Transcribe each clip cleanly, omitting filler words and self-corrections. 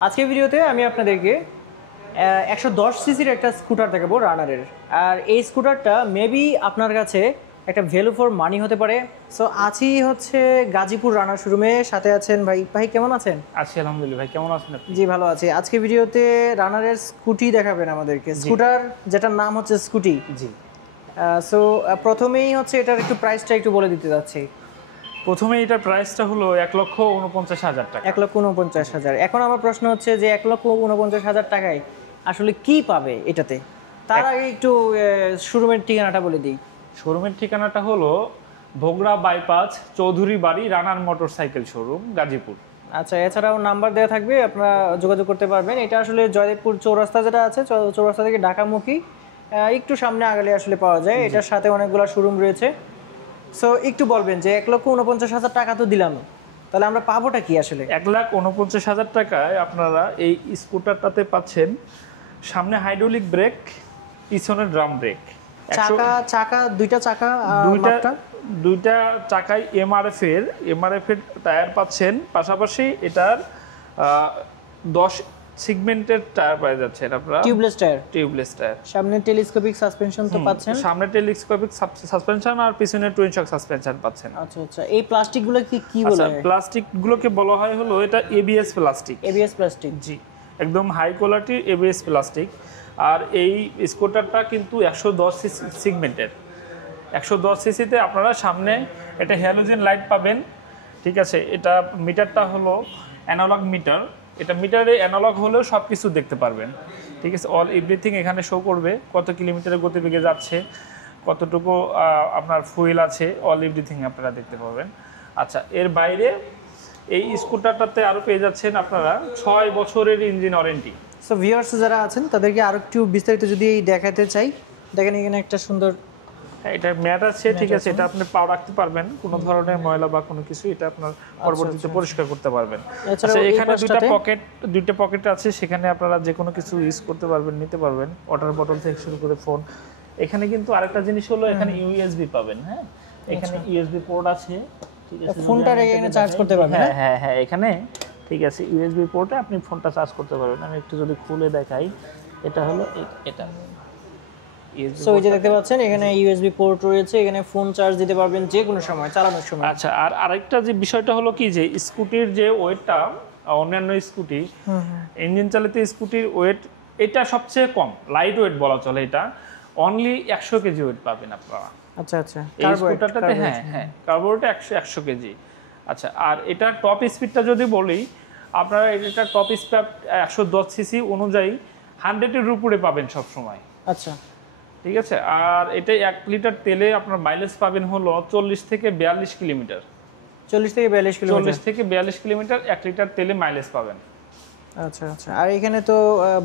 আজকের ভিডিওতে আমি আপনাদেরকে 110 সিসির একটা স্কুটার দেখাবো রানারের। আর এই স্কুটারটা মেবি আপনার কাছে একটা ভ্যালু ফর মানি হতে পারে। সো আছি হচ্ছে গাজীপুর রানার শোরুমে, সাথে আছেন ভাই। ভাই কেমন আছেন? আছি আলহামদুলিল্লাহ। ভাই কেমন আছেন আপনি? জি ভালো আছি। আজকে ভিডিওতে রানারের স্কুটি দেখাবেন আমাদেরকে, স্কুটার যেটার নাম হচ্ছে স্কুটি। জি। সো প্রথমেই হচ্ছে এটার একটু প্রাইসটা একটু বলে দিতে যাচ্ছি। প্রথমে এটার প্রাইসটা হলো 1,49,000 টাকা। 1,49,000। এখন আমার প্রশ্ন হচ্ছে যে 1,49,000 টাকায় আসলে কি পাবে এটাতে? তার আগে একটু শোরুমের ঠিকানাটা বলে দিই। শোরুমের ঠিকানাটা হলো ভোগড়া বাইপাস চৌধুরী বাড়ি রানার মোটরসাইকেল শোরুম গাজীপুর। আচ্ছা, এছাড়াও নাম্বার দেওয়া থাকবে, আপনারা যোগাযোগ করতে পারবেন। এটা আসলে জয়দেবপুর চৌরাস্তা যেটা আছে, চৌরাস্তা থেকে ঢাকামুখী একটু সামনে আগালে আসলে পাওয়া যায়। এটার সাথে অনেকগুলো শোরুম রয়েছে। সো একটু বলবেন যে 1,49,000 টাকা তো দিলাম, তাহলে আমরা পাবোটা কি আসলে? 1,49,000 টাকায় আপনারা এই স্কুটারটাতে পাচ্ছেন সামনে হাইড্রোলিক ব্রেক, পিছনে ড্রাম ব্রেক, দুইটা চাকা, দুইটা চাকায় এমআরএফ এর টায়ার পাচ্ছেন। পাশাপাশি এটার 10 সেগমেন্টের টায়ার পাওয়া যাচ্ছে। আপনারা টিউবলেস টায়ার। সামনে টেলিস্কোপিক সাসপেনশন তো পাচ্ছেন। সামনে টেলিস্কোপিক সাসপেনশন আর পিছনে টুইন শক সাসপেনশন পাচ্ছেন। আচ্ছা আচ্ছা, এই প্লাস্টিকগুলো কি বলা হয়? প্লাস্টিকগুলোকে বলা হয় হলো এটা এবিএস প্লাস্টিক। এবিএস প্লাস্টিক, জি, একদম হাই কোয়ালিটি এবিএস প্লাস্টিক। আর এই স্কুটারটা কিন্তু 110 সেগমেন্টের। 110 সিসিতে আপনারা সামনে এটা হ্যালোজেন লাইট পাবেন। ঠিক আছে, এটা মিটারটা হলো অ্যানালগ মিটার। এটা মিটারে অ্যানালগ হলেও সব কিছু দেখতে পারবেন। ঠিক আছে, অল এভরিথিং এখানে শো করবে, কত কিলোমিটারের গতিবেগে যাচ্ছে, কতটুকু আপনার ফুয়েল আছে, অল এভরিথিং আপনারা দেখতে পাবেন। আচ্ছা, এর বাইরে এই স্কুটারটাতে আরও পেয়ে যাচ্ছেন আপনারা 6 বছরের ইঞ্জিন ওয়ারেন্টি। সো ভিউয়ার্স যারা আছেন তাদেরকে আরো একটু বিস্তারিত যদি দেখাতে চাই, দেখেন এখানে একটা সুন্দর এটা ম্যাট আছে। ঠিক আছে, এটা আপনি পাও রাখতে পারবেন, কোনো ধরনের ময়লা বা কোনো কিছু এটা আপনার পরবর্তীতে পরিষ্কার করতে পারবেন। আচ্ছা, এখানে দুইটা পকেট আছে, সেখানে আপনারা যে কোনো কিছু ইউজ করতে পারবেন, নিতে পারবেন, ওয়াটার বটল থেকে শুরু করে ফোন। এখানে কিন্তু আরেকটা জিনিস হলো এখানে ইউএসবি পাবেন। হ্যাঁ, এখানে ইউএসবি পোর্ট আছে। ঠিক আছে, ফোনটা এখানে চার্জ করতে পারবেন। হ্যাঁ হ্যাঁ, এখানে ঠিক আছে ইউএসবি পোর্টে আপনি ফোনটা চার্জ করতে পারবেন। আমি একটু যদি খুলে দেখাই, এটা হলো এটা। সো এই যে দেখতে পাচ্ছেন এখানে ইউএসবি পোর্ট রয়েছে, এখানে ফোন চার্জ দিতে পারবেন যে কোনো সময়, চালানোর সময়। আচ্ছা, আর আরেকটা যে বিষয়টা হলো কি, যে স্কুটির যে ওয়েটটা অন্যান্য স্কুটি, ইঞ্জিন চালিত স্কুটির ওয়েট এটা সবচেয়ে কম, লাইট ওয়েট বলা চলে। এটা অনলি 100 কেজি ওয়েট পাবেন আপনারা। আচ্ছা আচ্ছা, এই স্কুটারটাতে হ্যাঁ কার্বোরেটে 100 কেজি। আচ্ছা, আর এটা টপ স্পিডটা যদি বলি, আপনারা এটা টপ স্পিড 110 সিসি অনুযায়ী 100-এর উপরে পাবেন সব সময়। আচ্ছা, ঠিক আছে, আর এটা 1 লিটার তেলে আপনার মাইলেজ পাবেন হলো 40 থেকে 42 কিলোমিটার। 40 থেকে 42 কিলোমিটার 1 লিটার তেলে মাইলেজ পাবেন। আচ্ছা আচ্ছা, আর এখানে তো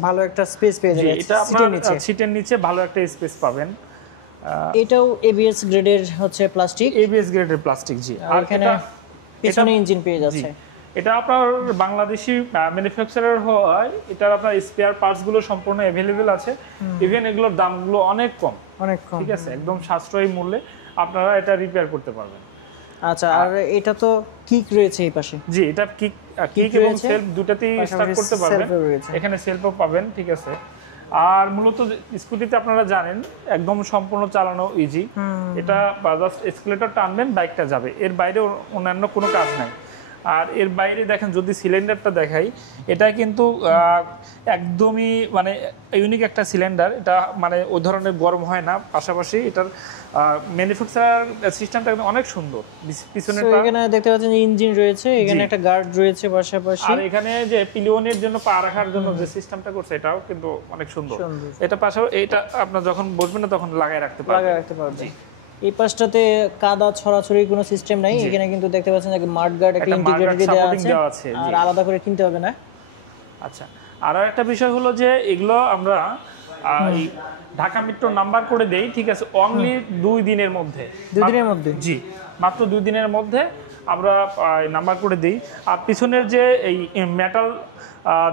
ভালো একটা স্পেস পেয়ে যাবেন। এটা আপনার সিটের নিচে ভালো একটা স্পেস পাবেন। এটাও এবিএস গ্রেডের হচ্ছে প্লাস্টিক। এবিএস গ্রেডের প্লাস্টিক, জি। আর এখানে পিছনে ইঞ্জিন পেয়ে যাচ্ছে। এটা আপনার বাংলাদেশি ম্যানুফ্যাকচারার হয়, এটার আপনার স্পেয়ার পার্টস গুলো সম্পূর্ণ अवेलेबल আছে। ইভেন এগুলোর দামগুলো অনেক কম। ঠিক আছে, একদম সাশ্রয়ী মূল্যে আপনারা এটা রিপেয়ার করতে পারবেন। আচ্ছা, আর এটা তো কিক রয়েছে এই পাশে। জি, এটা কিক এবং সেলফ দুটাতেই স্টার্ট করতে পারবেন। এখানে সেলফও পাবেন। ঠিক আছে, আর মূলত স্কুটিতে আপনারা জানেন একদম সম্পূর্ণ চালানো ইজি। এটা জাস্ট এসকেলেটর টানবেন, বাইকটা যাবে, এর বাইরে অন্যান্য কোনো কাজ নাই। আর এর বাইরে দেখেন, যদি সিলিন্ডারটা দেখাই, এটা কিন্তু একদমই মানে ইউনিক একটা সিলিন্ডার। এটা মানে ওই ধরনের গরম হয় না। পাশাপাশি এটার ম্যানুফ্যাকচারার সিস্টেমটা অনেক সুন্দর। পিছনেটা এখানে দেখতে পাচ্ছেন ইঞ্জিন রয়েছে, এখানে একটা গার্ড রয়েছে পাশাপাশি। আর এখানে যে পিলিয়নের জন্য পা রাখার জন্য যে সিস্টেমটা করছে, এটাও কিন্তু অনেক সুন্দর। এটা পাশাপাশি এটা আপনার যখন বসবেন না তখন লাগায় রাখতে পারবেন। এই পাশটাতে কাদা ছড়াছড়ি কোনো সিস্টেম নাই। এখানে কিন্তু দেখতে পাচ্ছেন যে মাড গার্ড একটা ইন্টিগ্রেটেড দেওয়া আছে, আর আলাদা করে কিনতে হবে না। আচ্ছা, আর একটা বিষয় হলো যে এগুলো আমরা ঢাকা মেট্রো নাম্বার করে দেই। ঠিক আছে, অনলি 2 দিনের মধ্যে। জি, মাত্র 2 দিনের মধ্যে আমরা নাম্বার করে দিই। আর পিছনের যে এই মেটাল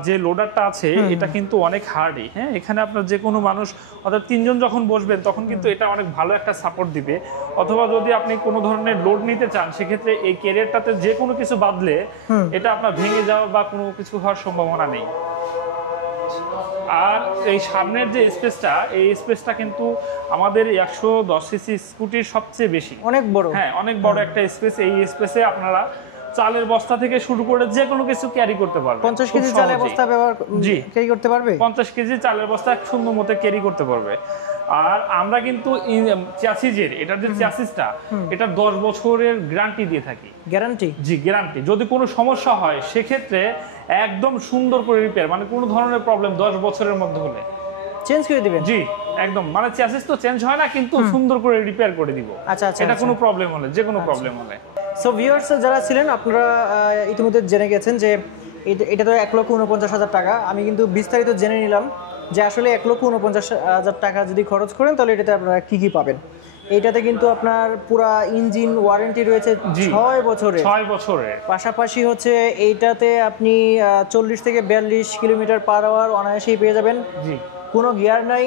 যে লোডারটা আছে এটা কিন্তু অনেক হার্ডি, হ্যাঁ, এখানে আপনার যে কোনো মানুষ অর্থাৎ 3 জন যখন বসবেন তখন কিন্তু এটা অনেক ভালো একটা সাপোর্ট দিবে। অথবা যদি আপনি কোনো ধরনের লোড নিতে চান সেক্ষেত্রে এই ক্যারিয়ারটাতে যে কোনো কিছু বাঁধলে এটা আপনার ভেঙে যাওয়া বা কোনো কিছু হওয়ার সম্ভাবনা নেই। আর এই সামনের যে স্পেসটা, এই স্পেসটা কিন্তু আমাদের 110 সিসি স্কুটির সবচেয়ে বেশি, অনেক বড়। হ্যাঁ, অনেক বড় একটা স্পেস। এই স্পেসে আপনারা চালের বস্তা থেকে শুরু করে যে কোনো কিছু ক্যারি করতে পারবেন। 50 কেজি চালের বস্তা ক্যারি করতে পারবে? 50 কেজি চালের বস্তা সুন্দর মতো ক্যারি করতে পারবে। আর আমরা কিন্তু চ্যাসিজের এটার যে চ্যাসিসটা এটা 10 বছরের গ্যারান্টি দিয়ে থাকি। গ্যারান্টি? জি, গ্যারান্টি। যদি কোনো সমস্যা হয় সেক্ষেত্রে একদম সুন্দর করে রিপেয়ার, মানে কোনো ধরনের প্রবলেম 10 বছরের মধ্যে হলে চেঞ্জ করে দিবেন? জি, একদম। মানে চ্যাসিস তো চেঞ্জ হয় না, কিন্তু সুন্দর করে রিপেয়ার করে দিব। আচ্ছা আচ্ছা, এটা কোনো প্রবলেম হলে, যে কোনো প্রবলেম হলে। সো ভিউয়ার্স যারা ছিলেন আপনারা ইতিমধ্যে জেনে গেছেন যে এটা তো 1,49,000 টাকা। আমি কিন্তু বিস্তারিত জেনে নিলাম যে আসলে 1,49,000 টাকা যদি খরচ করেন তাহলে এটাতে আপনারা কি কি পাবেন। এইটাতে কিন্তু আপনার পুরা ইঞ্জিন ওয়ারেন্টি রয়েছে 6 বছরের। 6 বছরের পাশাপাশি হচ্ছে এইটাতে আপনি 40 থেকে 42 কিলোমিটার পার আওয়ার অনায়াসেই পেয়ে যাবেন। জি, কোনো গিয়ার নাই,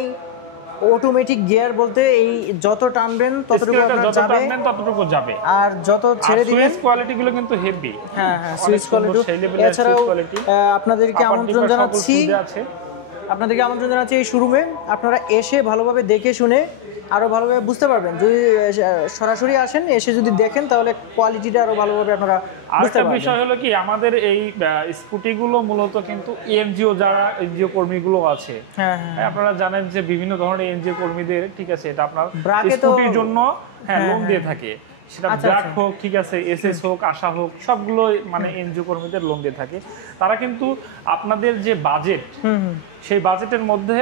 অটোমেটিক গিয়ার বলতে এই যত টানবেন ততটুকু ততটুকু যাবে, আর যত ছেড়ে দিবেন। সুইচ কোয়ালিটি গুলো কিন্তু হেভি। হ্যাঁ হ্যাঁ, সুইচ কোয়ালিটি। এছাড়াও আপনাদেরকে আমন্ত্রণ জানাচ্ছি এই শোরুমে। আপনারা এসে ভালোভাবে দেখে শুনে আরো ভালোভাবে বুঝতে পারবেন। যদি সরাসরি আসেন, এসে যদি দেখেন তাহলে কোয়ালিটিটা আরো ভালোভাবে আপনারা বুঝতে পারবেন। বিষয় হলো কি, আমাদের এই স্কুটিগুলো মূলত কিন্তু এনজিও, যারা এনজিও কর্মীগুলো আছে, হ্যাঁ, আপনারা জানেন যে বিভিন্ন ধরনের এনজিও কর্মীদের, ঠিক আছে, এটা আপনার স্কুটির জন্য লোন দিয়ে থাকে। সেটা ব্র্যাক হোক, ঠিক আছে, এসএস হোক, আশা হোক, সবগুলো মানে এনজিও কর্মীদের লোন দিয়ে থাকে। তারা কিন্তু আপনাদের যে বাজেট, সেই বাজেটের মধ্যে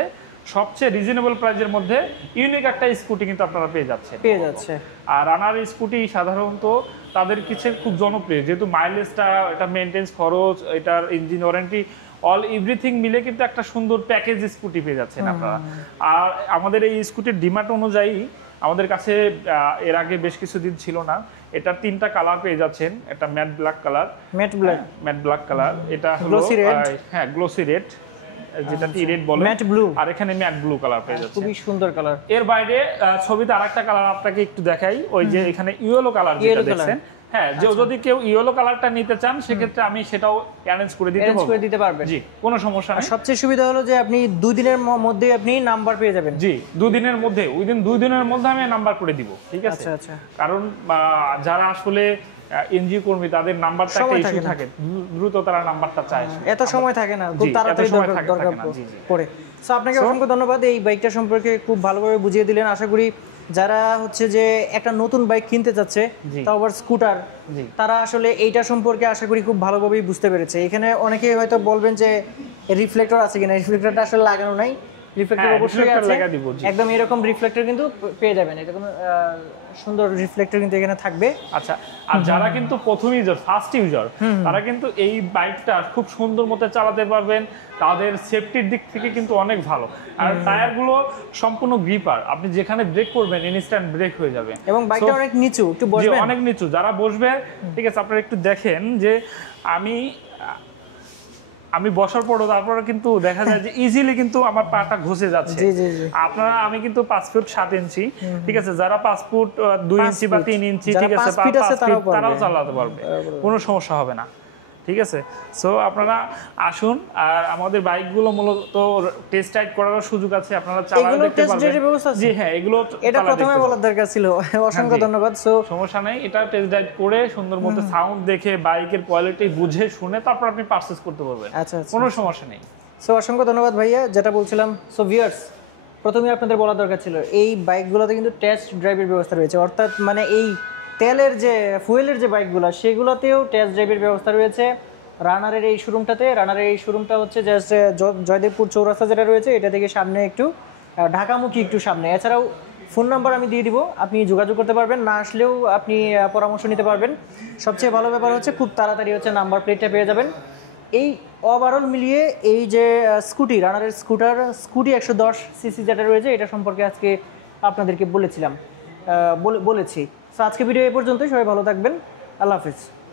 সবচেয়ে রিজনেবল প্রাইসের মধ্যে ইউনিক একটা স্কুটি কিন্তু আপনারা পেয়ে যাচ্ছে। আর রানার স্কুটি সাধারণত তাদের কাছে খুব জনপ্রিয়, যেহেতু মাইলেজটা, এটা মেইনটেন্স খরচ, এটার ইঞ্জিন ওয়ারেন্টি, অল এভরিথিং মিলে কিন্তু একটা সুন্দর প্যাকেজ স্কুটি পেয়ে যাচ্ছেন আপনারা। আর আমাদের এই স্কুটির ডিমান্ড অনুযায়ী আমাদের কাছে এর আগে বেশ কিছুদিন ছিল না, এটার 3টা কালার পেয়ে যাচ্ছেন। এটা ম্যাট ব্ল্যাক কালার, এটা হলো গ্লোসি রেড, যেটা রেড বলে, ম্যাট ব্লু, আর এখানে ম্যাট ব্লু কালার পেয়ে যাচ্ছে। খুবই সুন্দর কালার। এর বাইরে ছবিতে আরেকটা কালার আপনাকে একটু দেখাই, ওই যে এখানে ইয়েলো কালার যেটা দেখছেন, হ্যাঁ, যদি কেউ ইয়েলো কালারটা নিতে চান সেক্ষেত্রে আমি সেটাও অ্যারেঞ্জ করে দিতে পারবো। জি, কোনো সমস্যা নেই। সবচেয়ে সুবিধা হলো যে আপনি 2 দিনের মধ্যে আপনি নাম্বার পেয়ে যাবেন। জি, 2 দিনের মধ্যে, উইদিন 2 দিনের মধ্যে আমি নাম্বার করে দিব, ঠিক আছে। আচ্ছা আচ্ছা। কারণ যারা আসলে এনজিও কর্মী, তাদের নাম্বারটা একটা ইস্যু থাকে, দ্রুত তারা নাম্বারটা চায়, এত সময় থাকে না, খুব তাড়াতাড়ি দরকার পড়ে। সো আপনাকে অসংখ্য ধন্যবাদ, এই বাইকটা সম্পর্কে খুব ভালোভাবে বুঝিয়ে দিলেন। আশা করি যারা হচ্ছে যে একটা নতুন বাইক কিনতে চাচ্ছে, তাও আবার স্কুটার, তারা আসলে এইটা সম্পর্কে আশা করি খুব ভালোভাবেই বুঝতে পেরেছে। এখানে অনেকেই হয়তো বলবেন যে রিফ্লেক্টর আছে কিনা, রিফ্লেক্টরটা আসলে লাগানো নাই। রিফ্লেক্টর অবশ্যই আছে, একদম এরকম রিফ্লেক্টর কিন্তু পেয়ে যাবেন, এরকম সুন্দর রিফ্লেক্টর কিন্তু এখানে থাকবে। আচ্ছা, আর যারা কিন্তু প্রথম ইউজার, ফার্স্ট ইউজার, তারা কিন্তু এই বাইকটা খুব সুন্দর মতো চালাতে পারবেন। তাদের সেফটির দিক থেকে কিন্তু অনেক ভালো। আর টায়ারগুলো সম্পূর্ণ গ্রিপার, আপনি যেখানে ব্রেক করবেন ইনস্ট্যান্ট ব্রেক হয়ে যাবে। এবং বাইকটা অনেক নিচু, একটু বসবেন, অনেক নিচু, যারা বসবে, ঠিক আছে, আপনারা একটু দেখেন যে আমি বসার পরও তারপরে কিন্তু দেখা যায় যে ইজিলি কিন্তু আমার পাটা ঘষে যাচ্ছে। আপনারা, আমি কিন্তু 5 ফুট 7 ইঞ্চি, ঠিক আছে, যারা 5 ফুট 2 ইঞ্চি বা 3 ইঞ্চি, ঠিক আছে, তারাও চালাতে পারবে, কোনো সমস্যা হবে না, ঠিক আছে। সো আপনারা আসুন, আর আমাদের বাইকগুলো মূলত টেস্ট রাইড করার সুযোগ আছে, আপনারা চালাতে দেখতে পারবেন। জি হ্যাঁ, এগুলো এটা প্রথমে বলার দরকার ছিল। অসংখ্য ধন্যবাদ। সো সমস্যা নেই, এটা টেস্ট রাইড করে সুন্দর মতো সাউন্ড দেখে বাইকের কোয়ালিটি বুঝে শুনে তারপর আপনি পারচেজ করতে পারবেন, কোনো সমস্যা নেই। সো অসংখ্য ধন্যবাদ ভাইয়া, যেটা বলছিলাম। সো ভিউয়ার্স, প্রথমে আপনাদের বলা দরকার ছিল এই বাইকগুলোতে কিন্তু টেস্ট ড্রাইভের ব্যবস্থা রয়েছে, অর্থাৎ মানে এই তেলের যে ফুয়েলের যে বাইকগুলো সেগুলোতেও টেস্ট ড্রাইভের ব্যবস্থা রয়েছে রানারের এই শোরুমটাতে। রানারের এই শোরুমটা হচ্ছে জাস্ট জয়দেবপুর চৌরাস্তা যেটা রয়েছে এটা থেকে সামনে একটু ঢাকামুখী একটু সামনে। এছাড়াও ফোন নাম্বার আমি দিয়ে দিব, আপনি যোগাযোগ করতে পারবেন, না আসলেও আপনি পরামর্শ নিতে পারবেন। সবচেয়ে ভালো ব্যাপার হচ্ছে খুব তাড়াতাড়ি হচ্ছে নাম্বার প্লেটটা পেয়ে যাবেন। এই ওভারঅল মিলিয়ে এই যে স্কুটি, রানারের স্কুটি 110 সিসি যেটা রয়েছে এটা সম্পর্কে আজকে আপনাদেরকে বলেছি। সো আজকে ভিডিও এ পর্যন্তই, সবাই ভালো থাকবেন, আল্লাহ হাফিজ।